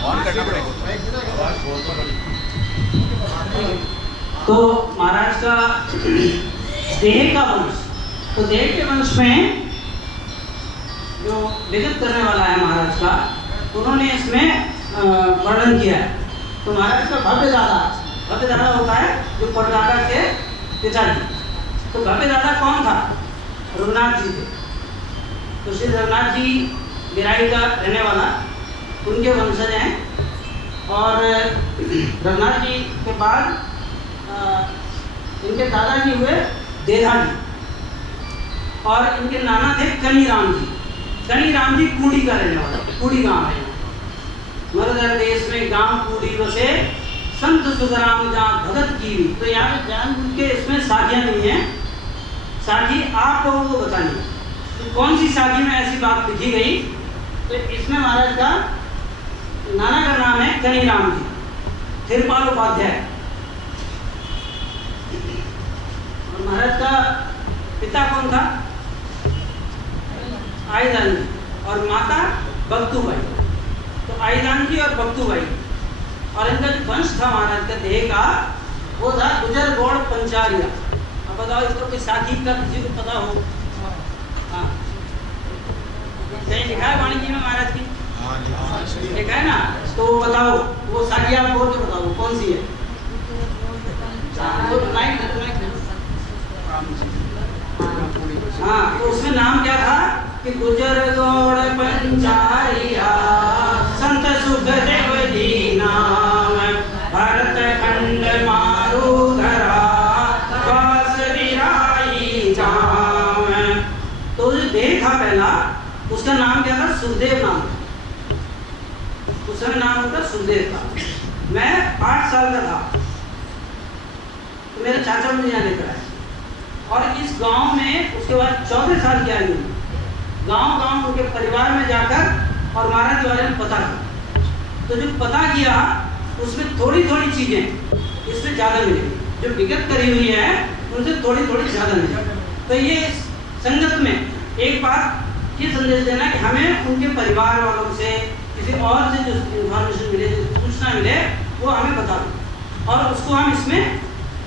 On करना पड़ेगा। तो महाराज का देह का वंश, तो देह के वंश में जो विदित करने वाला है महाराज का, उन्होंने इसमें वर्णन किया है। तो महाराज का भव्य दादा होता है जो परदादा के पिताजी। तो भव्य दादा कौन था? रघुनाथ जी थे। तो श्री रघुनाथ जी बिराई का रहने वाला, उनके वंशज हैं। और रघुनाथ जी के बाद इनके दादाजी हुए देधा जी, और इनके नाना थे कनीराम जी। कनीराम जी कूड़ी का रहने वाला, कूड़ी गांव है मरदर देश में गांव कूड़ी बसे, संत सुखराम जहाँ भगत की। तो यहाँ पे जानबूझ के इसमें साखियाँ नहीं है, साखी आप लोगों को बतानी है। तो कौन सी साखी में ऐसी बात लिखी गई? तो इसमें महाराज का नाना का नाम है कनीराम जी, थिरपाल उपाध्याय। और महाराज का पिता कौन था? आईदान जी, और माता बख्तूबाई। तो आईदान जी और बख्तूबाई, और इनका जो वंश था महाराज का देह का, वो था गुजर गौड़ पंचारिया। अब बताओ इसको कोई साखी का किसी को पता हो? हाँ, कहीं लिखा है वाणी जी में महाराज की? लिखा है ना? तो बताओ वो साखी आप बोल के बताओ कौन सी है? हाँ, तो उसमें नाम क्या था कि गुजर गौड़ पंचारिया संत सुखदेव जी नाम, भरत खंड मारुधरा वास विराई जाम। तो जो देह था पहला, उसका नाम क्या था? सुखदेव नाम। उसका नाम होता सुखदेव था। मैं 8 साल का था तो मेरे चाचा मुझे यहाँ लेकर आए, और इस गांव में उसके बाद 14 साल की आयु में गांव उनके परिवार में जाकर और महाराज के बारे में पता किया। तो जो पता किया उसमें थोड़ी थोड़ी चीजें इससे ज़्यादा मिलेगी, जो विगत करी हुई है उनसे थोड़ी थोड़ी ज़्यादा मिलेगी। तो ये संगत में एक बात ये संदेश देना कि हमें उनके परिवार वालों से, किसी और से जो इन्फॉर्मेशन मिले, जो सूचना मिले, वो हमें बता दो और उसको हम इसमें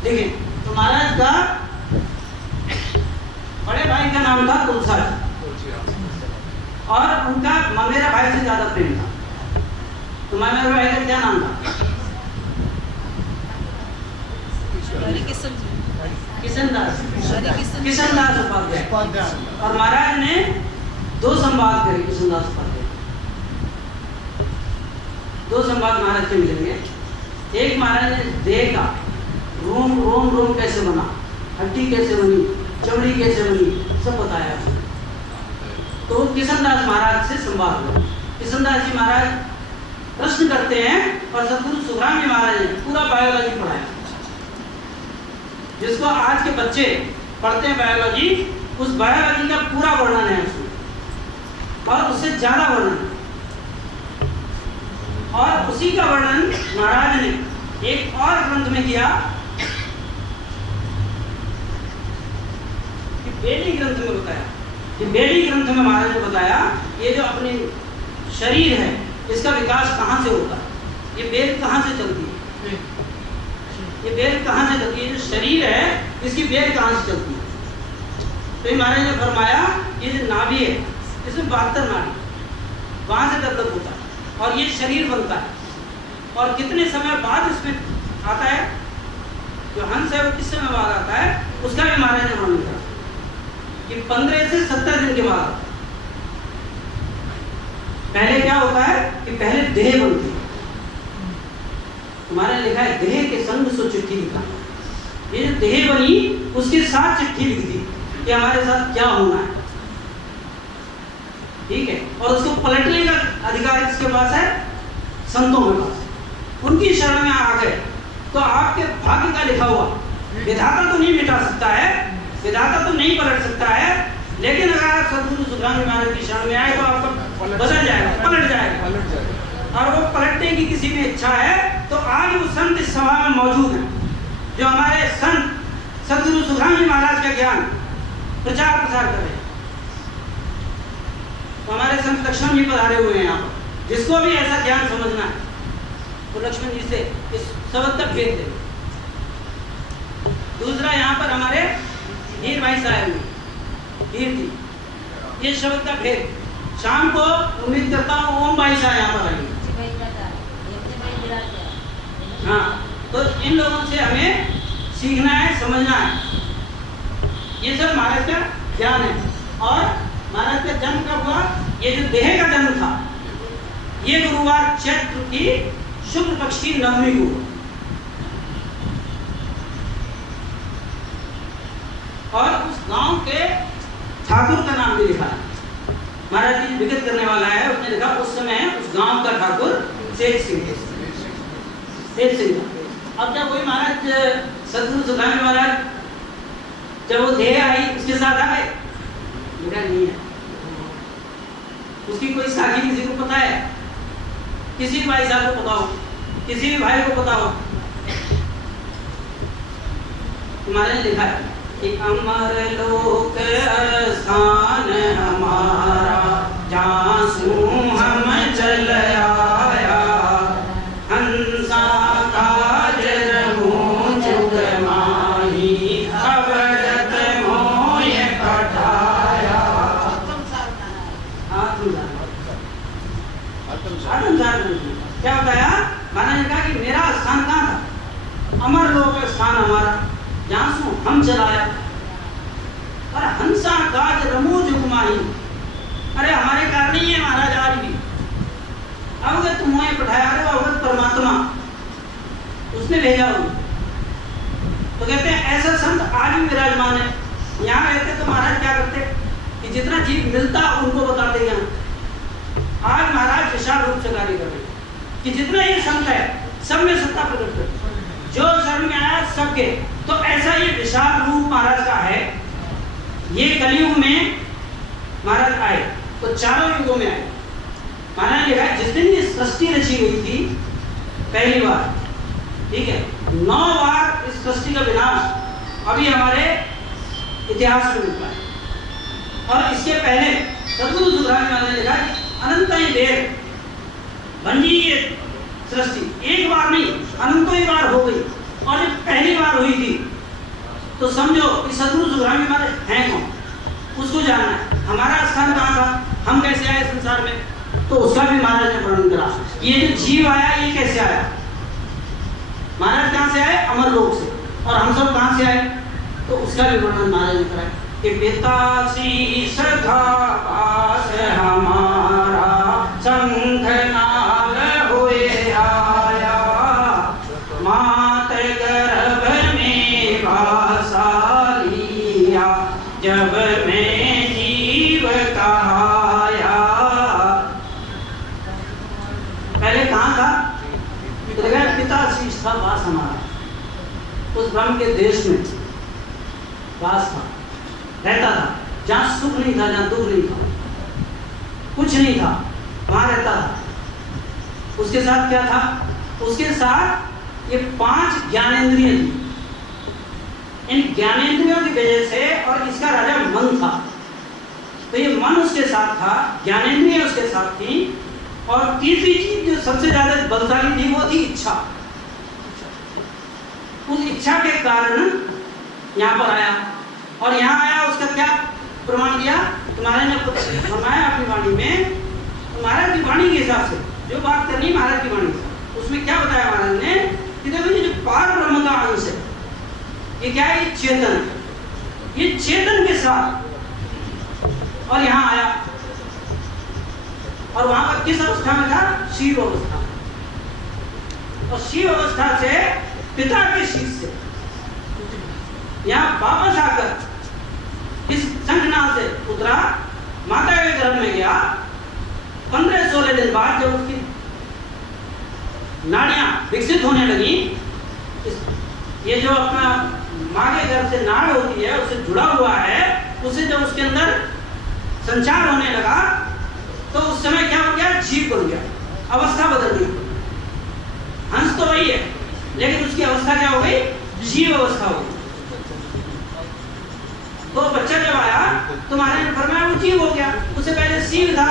देखें। तो महाराज का बड़े भाई का नाम था तुलसा जी, और उनका ममेरा भाई से ज्यादा प्रेम था। तो ममेरा भाई का क्या नाम था? किशनदास उपाध्याय। और महाराज ने 2 संवाद करे किशनदास उपाध्याय। 2 संवाद महाराज के मिलेंगे। एक महाराज ने देह का रोम कैसे बना, हड्डी कैसे बनी, चमड़ी कैसे बनी, सब बताया। तो किशनदास महाराज से संवाद हुआ। किशनदास जी महाराज प्रश्न करते हैं और सदगुरु सुखराम जी महाराज ने पूरा बायोलॉजी पढ़ाया। जिसको आज के बच्चे पढ़ते हैं बायोलॉजी, उस बायोलॉजी का पूरा वर्णन है उसमें, और उससे ज्यादा वर्णन। और उसी का वर्णन महाराज ने एक और ग्रंथ में किया, बेली ग्रंथ में बताया। कि बेली ग्रंथ में महाराज ने बताया ये जो अपने शरीर है इसका विकास कहाँ से होता है, ये बेल कहाँ से चलती है, ये बेल कहाँ से चलती है, ये जो शरीर है इसकी बेल कहाँ से चलती है। तो महाराज ने फरमाया ये जो नाभि है इसमें 72 नाड़ी वहाँ से डेवलप होता है और ये शरीर बनता है। और कितने समय बाद इसमें आता है, जो हंस है वो किस समय बाद आता है, उसका भी महाराज ने वर्णन करा कि 15 से 70 दिन के बाद। पहले क्या होता है कि पहले देह बनती है। तुम्हारे लिखा है देह के संग सो चिट्ठी लिखा। ये जो देह बनी उसके साथ चिट्ठी लिख दी कि हमारे साथ क्या होना है, ठीक है। और उसको पलटने का अधिकार किसके पास है? संतों के पास। उनकी शरण में आ गए तो आपके भाग्य का लिखा हुआ विधाता तो नहीं मिटा सकता है, विधाता तो नहीं पलट सकता है, लेकिन अगर आप सदगुरु सुखराम जी महाराज की शरण में आए तो आपका बदल जाएगा, पलट जाएगा। और वो पलटने की किसी में इच्छा है तो आज वो संत इस सभा में मौजूद हैं, जो हमारे संत सदगुरु सुखराम जी महाराज का ज्ञान प्रचार प्रसार कर रहे हैं। तो हमारे संत लक्ष्मण जी पधारे हुए हैं यहाँ पर, जिसको भी ऐसा ज्ञान समझना है तो लक्ष्मण जी से इस शब्द का भेद दे। दूसरा यहाँ पर हमारे हीर भाई साहब ने, हीर जी, ये शब्द का भेद शाम को उम्मीद करता हूँ ओम भाई साहब यहाँ पर आएंगे। हाँ, तो इन लोगों से हमें सीखना है, समझना है। ये सब महाराज का ज्ञान है। और महाराज का जन्म कब हुआ? ये जो देह का जन्म था ये गुरुवार चैत्र की शुक्ल पक्ष की नवमी को। और उस गांव के ठाकुर का नाम भी लिखा है। महाराज जी विगत करने वाला है, उसने लिखा उस समय उस गांव का ठाकुर शेख सिंह। अब जब कोई महाराज सदगुरु सुखानी महाराज जब वो देह आई उसके साथ आ गए, मेरा नहीं है। उसकी कोई साखी किसी को पता है? किसी भाई साहब को पता हो, किसी भी भाई को पता हो? तुम्हारे लिखा है कि अमर लोक स्थान हमारा, जहाँ सू हम चल आया, हंसा काज रमो जुग माही, अवरत मोय कटाया। क्या बताया महाराज ने? कहा कि मेरा स्थान कहाँ था? अमर लोक स्थान हमारा, जहाँ से हम चलाया, और हंसा काज रमो जुग माही। अरे हमारे कारण ही है महाराज आज भी। अवगत मोह पठाया, अरे अवगत परमात्मा उसने भेजा हो। तो कहते हैं ऐसा संत आज भी विराजमान है। यहाँ रहते तो महाराज क्या करते कि जितना जीव मिलता उनको बताते हैं। आज महाराज विशाल रूप से कार्य कर रहे हैं कि जितना ये संत है सब में सत्ता प्रकट करते, जो शरण में आया सबके। तो ऐसा ये विशाल रूप महाराज का है। ये कलयुग में महाराज आए तो चारों युगों में आए। महाराज लिखा है जिस दिन ये सृष्टि रची गई थी पहली बार, ठीक है, 9 बार इस सृष्टि का विनाश अभी हमारे इतिहास में मिलता है। और इसके पहले सदगुरु सुखराम महाराज ने लिखा अनंत ही देर बन गई ये सृष्टि, एक बार नहीं अनंतों ही बार हो गई। और जब पहली बार हुई थी तो समझो कि सदगुरु सुखराम महाराज हैं कौन, उसको जानना है। हमारा स्थान कहाँ था, हम कैसे आए संसार में, तो उसका भी महाराज ने वर्णन करा। ये जो जीव आया ये कैसे आया? महाराज कहाँ से आए? अमर लोक से। और हम सब कहाँ से आए? तो उसका भी वर्णन महाराज ने कराया कि पिता शीश था पास हमारा, संघ नाल हुए आया, मात गर्भ में वासा लिया, जब मैं जीव कहाया। पहले कहाँ था? पिता शीश था वास हमारा, उस ब्रह्म के देश में वास था, रहता था, जहाँ सुख नहीं था, जहाँ दुख नहीं था, कुछ नहीं था, वहां रहता था। उसके साथ क्या था? उसके साथ ये 5 ज्ञानेंद्रियां थी। इन ज्ञानेंद्रियों की वजह से, और इसका राजा मन था, तो ये मन उसके साथ था, ज्ञानेंद्रियां उसके साथ थी। और तीसरी चीज जो सबसे ज्यादा बलशाली थी वो थी इच्छा। उस इच्छा के कारण यहाँ पर आया, और यहाँ आया उसका क्या प्रमाण दिया? तुम्हारे ने फरमाया अपनी वाणी में, महाराज की वाणी के हिसाब से जो बात करनी महाराज की वाणी से, उसमें क्या बताया महाराज ने कि देखो ये जो पार ब्रह्म का अंश है ये क्या है? ये चेतन है, ये चेतन के साथ। और यहाँ आया और वहां पर किस अवस्था में था? शिव अवस्था। और शिव अवस्था से पिता के शीश से यहाँ वापस आकर इस शंखनाद से उतरा, माता के गर्भ में गया। 15-16 दिन बाद जब उसकी नाड़ियां विकसित होने लगी, ये जो अपना माँ के गर्भ से नाड़ होती है उससे जुड़ा हुआ है, उससे जब उसके अंदर संचार होने लगा तो उस समय क्या हो गया? जीव बन गया, अवस्था बदल गई। हंस तो वही है लेकिन उसकी अवस्था क्या हो गई? जीव अवस्था हो गई। तो बच्चा जब आया तो महाराज ने फरमाया वो जीव हो गया, उससे पहले शिव था।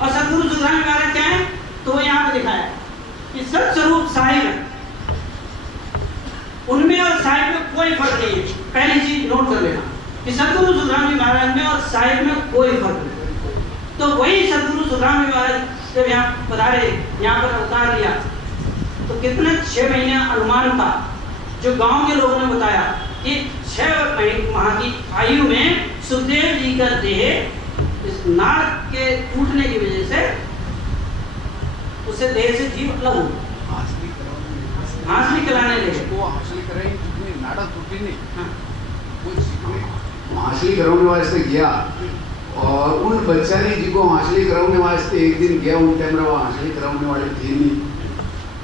और सदगुरु सुखराम जी महाराज क्या है, तो वो यहाँ पे दिखाया कि सत्स्वरूप साहिब है, उनमें और साहिब में कोई फर्क नहीं है। पहली चीज नोट कर लेना कि सदगुरु सुखराम जी महाराज में और साहिब में कोई फर्क नहीं। तो वही सदगुरु सुखराम जी महाराज जब यहाँ पधारे, यहाँ पर अवतार लिया, तो कितने 6 महीने अनुमान था जो गांव के लोगों ने बताया कि 6 माह की आयु में सुखदेव जी का देह इस नाग के टूटने की वजह से उसे देह से जीव अलग हो हासिल कराने लगे। वो हासिल कराई जितनी नाटक टूटी नहीं, हाँ। वो हासिल कराने वास्ते गया और उन बच्चा ने जिनको हासिल कराने वास्ते एक दिन गया, उन टाइम वो हासिल कराने वाले थे नहीं।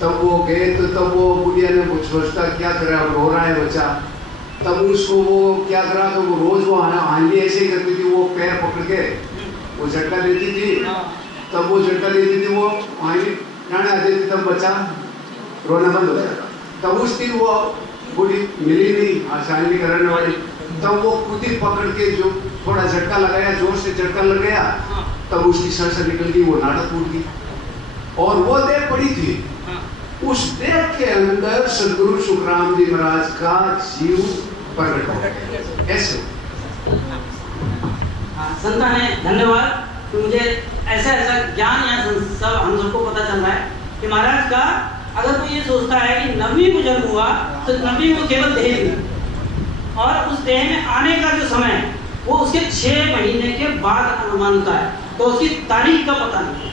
तब वो गए तो तब वो बुढ़िया ने वो सोचता क्या करा, रो रहा है बच्चा। तब उसको वो क्या करा, तो वो रोज वो आंधी ऐसे ही करती थी, वो पैर पकड़ के वो झटका देती थी। तब वो झटका देती थी, वो आंधी डांड आती थी, तब बच्चा रोना बंद हो जाता। तब उस दिन वो बुढ़ी मिली नहीं आसानी करने वाली, तब वो खुद ही पकड़ के जो थोड़ा झटका लगाया, जोर से झटका लग गया, तब उसकी सर निकल गई, वो नाटक टूट गई और वो देह पड़ी थी। उस देह के अंदर सदगुरु सुखराम जी महाराज का जीव प्रकट हो गया। ऐसे संता ने धन्यवाद कि मुझे ऐसा ऐसा ज्ञान यहाँ सब हम सबको पता चल रहा है कि महाराज का अगर कोई ये सोचता है कि नबी को जन्म हुआ तो नबी को केवल देह मिला और उस देह में आने का जो समय है वो उसके 6 महीने के बाद अनुमान का है, तो उसकी तारीख का पता नहीं।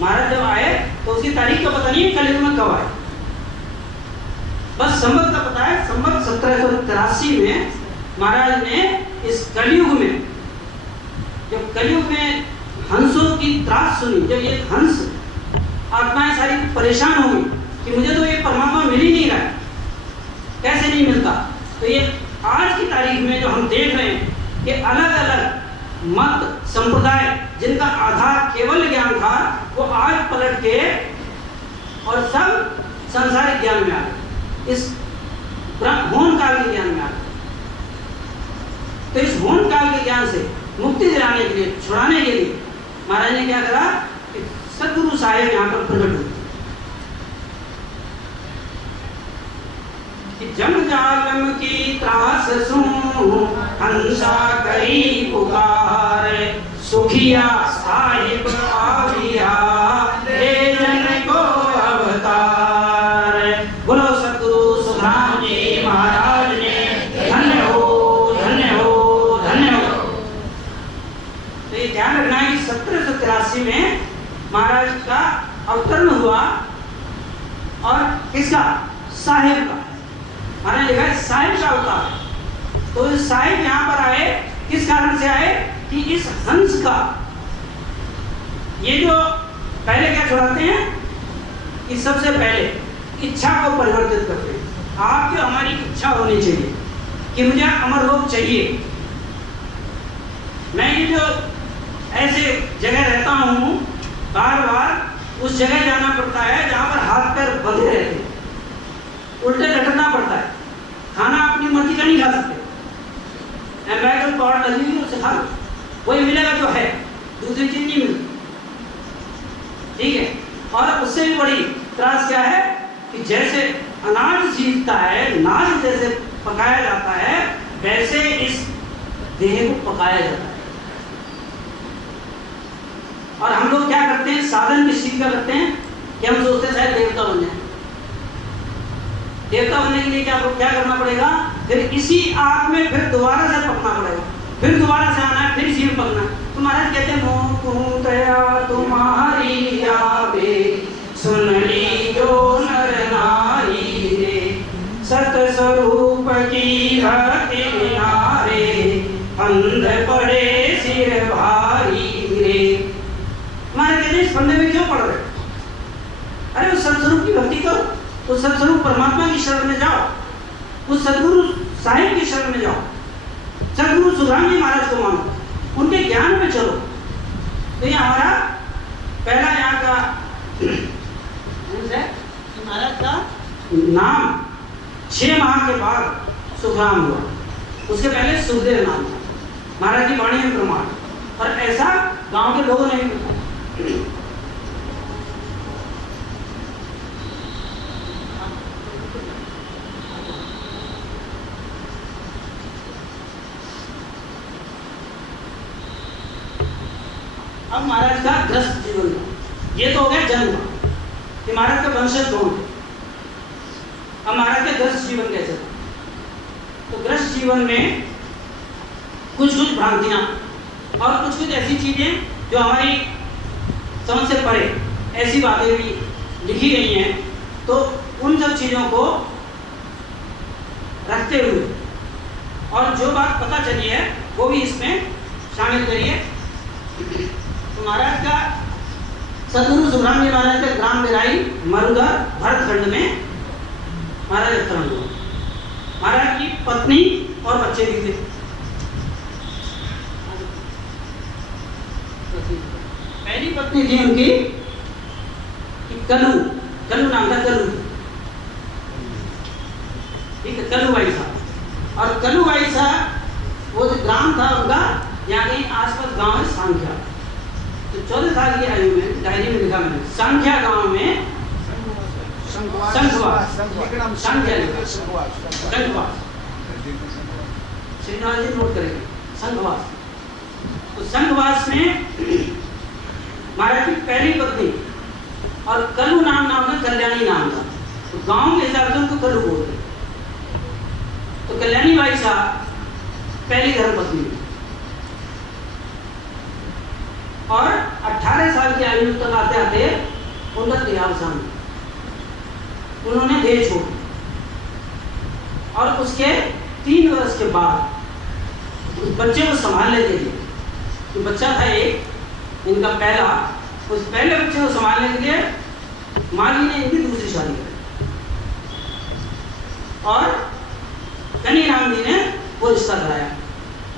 महाराज जब आए तो उसकी तारीख का पता नहीं है कलयुग में कब आए, बस संवत का पता है। संवत 1783 में महाराज ने इस कलयुग में, जब कलयुग में हंसों की त्रास सुनी, जब ये हंस आत्माएं सारी परेशान हो गई कि मुझे तो ये परमात्मा मिल ही नहीं रहा है, कैसे नहीं मिलता, तो ये आज की तारीख में जो हम देख रहे हैं कि अलग अलग मत संप्रदाय जिनका आधार केवल ज्ञान था, वो आज पलट के और सब संसारिक ज्ञान में आ गए, इस होन काल के ज्ञान में आ गए। तो इस होन काल के ज्ञान से मुक्ति दिलाने के लिए, छुड़ाने के लिए महाराज ने क्या करा कि सदगुरु साहिब यहाँ पर प्रकट हुए कि जम जालम की त्रास सुन हंसा करी पुकार, सुखिया साहिब आविया ले जन को अवतार। बोलो सदगुरु सुखराम जी महाराज ने धन्य हो, धन्य हो, धन्य हो। तो ये ध्यान रखना है कि 1783 में महाराज का अवतरण हुआ और किसका, साहिब का। मैंने लिखा है साहिब का अवतार। तो इस साहिब यहाँ पर आए किस कारण से आए कि इस हंस का, ये जो पहले क्या छुड़ाते हैं कि सबसे पहले इच्छा को परिवर्तित करते हैं। आपकी हमारी इच्छा होनी चाहिए कि मुझे अमर लोक चाहिए। मैं ये जो ऐसे जगह रहता हूँ, बार बार उस जगह जाना पड़ता है जहाँ पर हाथ पैर बंधे रहते हैं, उल्टे लटकना पड़ता है, खाना अपनी मर्जी का नहीं खा सकते, एम्बेडकर पाउडर लगी हुई उसे खा लो, वही मिलेगा जो है, दूसरी चीज नहीं मिलती। ठीक है, और उससे भी बड़ी त्रास क्या है कि जैसे अनाज सीखता है, नाज जैसे पकाया जाता है, वैसे इस देह को पकाया जाता है। और हम लोग क्या करते हैं, साधन किस चीज का करते हैं कि हम सोचते हैं शायद देवता बन जाए। देवता बनने के लिए क्या करना पड़ेगा, फिर इसी आग में फिर दोबारा से पकना पड़ेगा, फिर दोबारा से आना है, फिर इसी में पकना। तो महाराज कहते हैं मोह दया तुम्हारी आवे, सुन ली जो नर नारी रे, सत स्वरूप की भक्ति नारे, अंध पड़े सिर भारी रे। महाराज कहते हैं इस फंदे में क्यों पड़ रहे, अरे उस सत्स्वरूप की भक्ति करो, उस सदगुरु परमात्मा की शरण में जाओ, उस सदगुरु साहिब की शरण में जाओ, सदगुरु सुखराम जी महाराज को मानो, उनके ज्ञान में चलो। तो ये हमारा पहला यहाँ का महाराज का नाम 6 माह के बाद सुखराम हुआ, उसके पहले सुखदेव नाम था। महाराज की वाणी में प्रमाण, और ऐसा गांव के लोगों ने भी बताया। अब महाराज का ग्रस्त जीवन का, ये तो हो गया जन्म का कि महाराज का वंशज कौन है। अब महाराज का ग्रस्त जीवन कैसे था? तो ग्रस्त जीवन में कुछ कुछ भ्रांतियां और कुछ कुछ ऐसी चीजें जो हमारी समझ से परे ऐसी बातें भी लिखी गई हैं, तो उन सब चीजों को रखते हुए और जो बात पता चली है वो भी इसमें शामिल करिए। तो महाराज का सदगुरु सुब्रमण्य महाराज का ग्राम बिराई मरुधर भरतखंड में महाराज अवतरण हुआ। महाराज की पत्नी और बच्चे भी थे। पहली पत्नी थी उनकी कलू, कलू नाम था, कलू, ठीक है, कलू भाई साहब। और कलू भाई साहब वो जो ग्राम था उनका यहाँ कहीं आसपास गांव है सांख्या। तो 14 साल की आयु में डायरी में लिखा मैंने, सांख्या गांव में श्रीनिवास जी नोट करेंगे संघवास। तो संघवास में महाराज की पहली पत्नी और कलू नाम था, कल्याणी नाम था। तो गांव के हिसाब से उनको कलू बोलते। तो कल्याणी भाई साहब पहली धर्मपत्नी और 18 साल की आयु तक आते आते उनका देहावसान, उन्होंने देह छोड़। और उसके 3 वर्ष के बाद उस बच्चे को संभालने के लिए, तो बच्चा था एक इनका पहला, उस पहले बच्चे को संभालने के लिए माँ जी ने इनकी दूसरी शादी की और कन्हैया राम जी ने वो रिश्ता कराया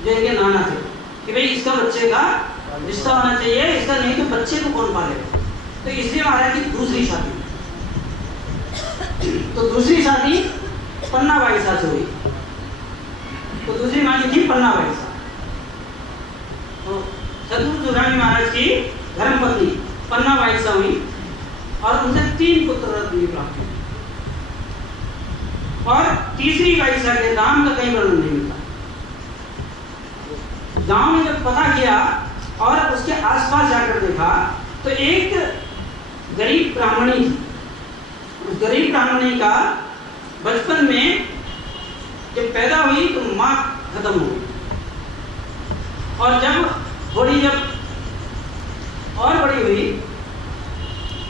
जो इनके नाना थे कि भाई इसका बच्चे का रिश्ता होना चाहिए, इसका नहीं तो बच्चे को कौन पालेगा। तो इसलिए महाराज की दूसरी शादी। तो दूसरी शादी पन्ना बाई साहब से हुई। तो दूसरी माँ जी थी पन्ना बाई साहब। तो सदगुरु सुब्रमण्य महाराज की धर्मपत्नी पन्ना बाई साहब हुई और उनसे 3 पुत्र रत्न प्राप्त हुए। और तीसरी बाई साहब के नाम का कहीं वर्णन नहीं मिलता। गांव में जब पता किया और उसके आसपास जाकर देखा तो एक गरीब ब्राह्मणी थी। उस गरीब ब्राह्मणी का बचपन में जब पैदा हुई तो माँ खत्म हो गई और जब और बड़ी हुई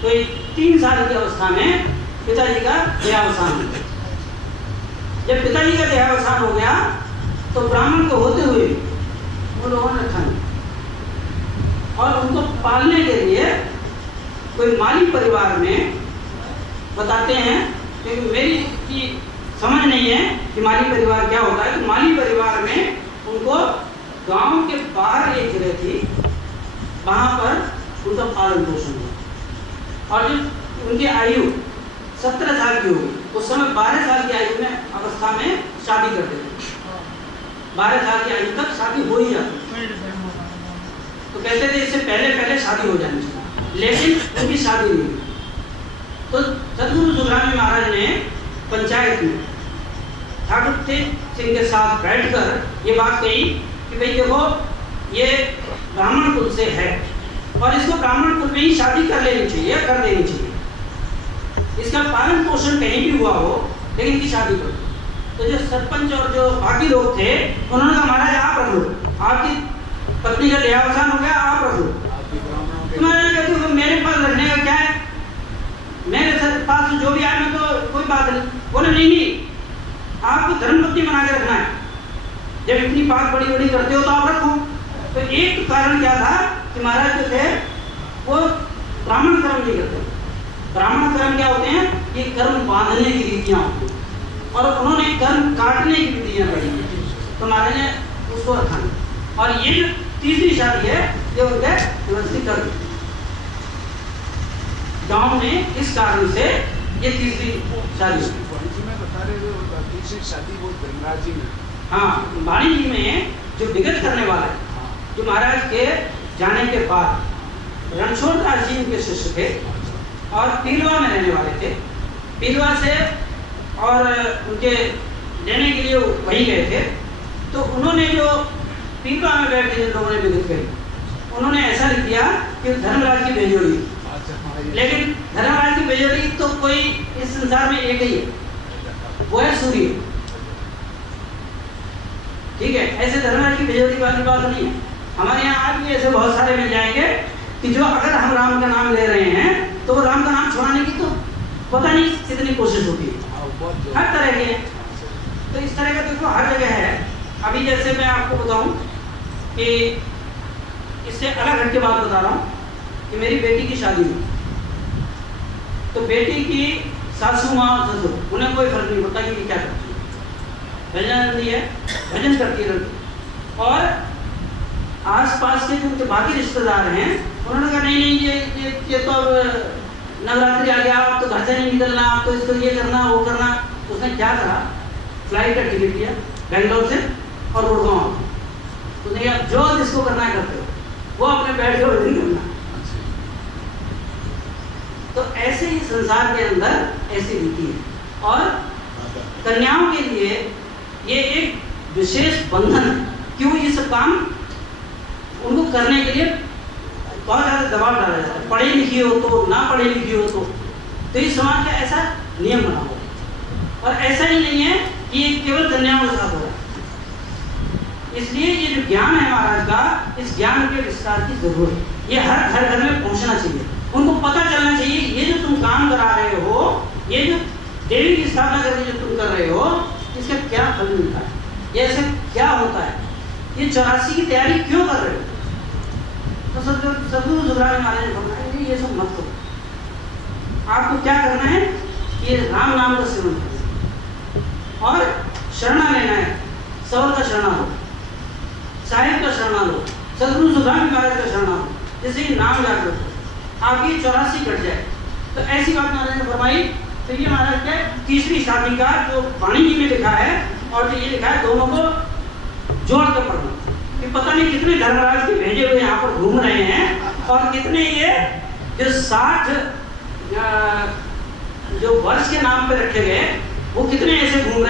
तो 3 साल की अवस्था में पिताजी का देहावसान हो गया। जब पिताजी का देहावसान हो गया तो ब्राह्मण को होते हुए वो लोगों ने रखा नहीं और उनको पालने के लिए कोई माली परिवार में बताते हैं, क्योंकि मेरी की समझ नहीं है कि माली परिवार क्या होता है। तो माली परिवार में उनको गांव के बाहर एक जगह थी, वहां पर उनका पालन पोषण हुआ। और जब उनकी आयु 17 साल की हो गई, उस समय 12 साल की आयु में अवस्था में शादी करते थे। 12 साल की आयु तक शादी हो ही जाती। तो कहते थे इससे पहले शादी हो जानी चाहिए, लेकिन उनकी शादी नहीं हुई। तो सदगुरु सुब्रमण्य महाराज ने पंचायत में ठाकुर सिंह के साथ बैठकर ये बात कही कि भाई देखो ये ब्राह्मण कुल से है और इसको ब्राह्मण कुल में ही शादी कर लेनी चाहिए, कर देनी चाहिए। इसका पालन पोषण कहीं भी हुआ हो लेकिन इनकी शादी कर। तो जो सरपंच और जो बाकी लोग थे उन्होंने कहा महाराज आप रख लो, आपकी पत्नी का देहावसान हो गया, आप रख लो। तो मैंने कहा तो मेरे पास रखने का क्या है, मेरे पास जो भी आए मैं तो कोई बात नहीं। बोले नहीं आपको धर्मपत्नी बना के रखना है, जब इतनी बात बड़ी बड़ी करते हो तो आप रखो। तो एक कारण क्या था कि महाराज जो थे वो ब्राह्मण कर्म नहीं करते। ब्राह्मण कर्म क्या होते हैं, ये कर्म बांधने की रीतियां होती हैं और उन्होंने कर्म काटने की विधियां करी। तो महाराज ने उसको रखा। और ये जो तीसरी शादी है ये उनके व्यवस्थित कर दी गांव में। इस कारण से ये तीसरी शादी बता रहे थे, तीसरी शादी वो गंगाजी में, हाँ वाणी जी में जो विगत करने वाला है, जो महाराज के जाने के बाद रणछोड़ दास जी उनके शिष्य थे और पीलवा में रहने वाले थे। पीलवा से और उनके लेने के लिए वहीं गए थे। तो उन्होंने जो पीलवा में बैठ के जिन लोगों ने विदित करी, उन्होंने ऐसा लिख दिया कि धर्मराज की बेजोड़ी। लेकिन धर्मराज की बेजोड़ी तो कोई इस संसार में एक ही है, वो है सूर्य। ठीक है, ऐसे धर्मराज की बेजोड़ी वाली बात नहीं है। हमारे यहाँ आज भी ऐसे बहुत सारे मिल जाएंगे कि जो अगर हम राम का नाम ले रहे हैं तो वो राम का नाम छुड़ाने की तो पता नहीं कितनी कोशिश होती है, हर तरह के। तो इस तरह का देखो हर जगह है। अभी जैसे मैं आपको बताऊं कि इससे अलग हट के बात बता रहा हूं कि मेरी बेटी की शादी हुई, तो बेटी की सासू माँ ससुर उन्हें कोई फर्क नहीं पड़ता कि क्या करती है, भजन है, भजन करती है लड़की। और आसपास के जो उनके बाकी रिश्तेदार हैं उन्होंने कहा नहीं ये तो अब नवरात्रि आ गया, अब तो घर से नहीं निकलना, अब तो इसको ये करना वो करना। उसने क्या करा, फ्लाइट का टिकट लिया बेंगलोर से और गुड़गांव। उसने कहा जो जिसको करना है करते हो, वो अपने बैठ के भजन करना। तो ऐसे ही संसार के अंदर ऐसी रीति है। और कन्याओं के लिए ये एक विशेष बंधन है। क्यों ये सब काम उनको करने के लिए बहुत ज़्यादा दबाव डाला जाता है, पढ़ी लिखी हो तो, ना पढ़ी लिखी हो तो इस समाज का ऐसा नियम बना हुआ है। और ऐसा ही नहीं है कि ये केवल कन्याओं के साथ हो रहा है। इसलिए ये जो ज्ञान है महाराज का, इस ज्ञान के विस्तार की जरूरत है। ये हर घर घर में पहुंचना चाहिए, उनको पता चलना चाहिए ये जो तुम काम करा रहे हो, ये जो देवी की स्थापना करके जो तुम कर रहे हो, इसका क्या फल मिलता है, ये ऐसे क्या होता है, ये 84 की तैयारी क्यों कर रहे हो। तो सदगुरु सुखराम महाराज ने बताया ये सब मत करो। आपको क्या करना है, ये राम नाम का सेवन करना और शरणा लेना है। सवर का शरणा लो, साहिब का शरणा लो, सदगुरु सुखराम महाराज का शरणा लो, जैसे कि नाम जागृत हो, आपकी 84 कट जाए। तो ऐसी बात महाराज ने फरमाई। तो ये महाराज के तीसरी शादी का जो वाणी जी में लिखा है और जो ये लिखा है, दोनों को जोड़ कर पढ़ना। कि पता नहीं कितने धर्मराज के भेजे हुए यहाँ पर घूम रहे हैं और कितने ये जो 60 जो वर्ष के नाम पे रखे गए वो कितने ऐसे घूम रहे हैं।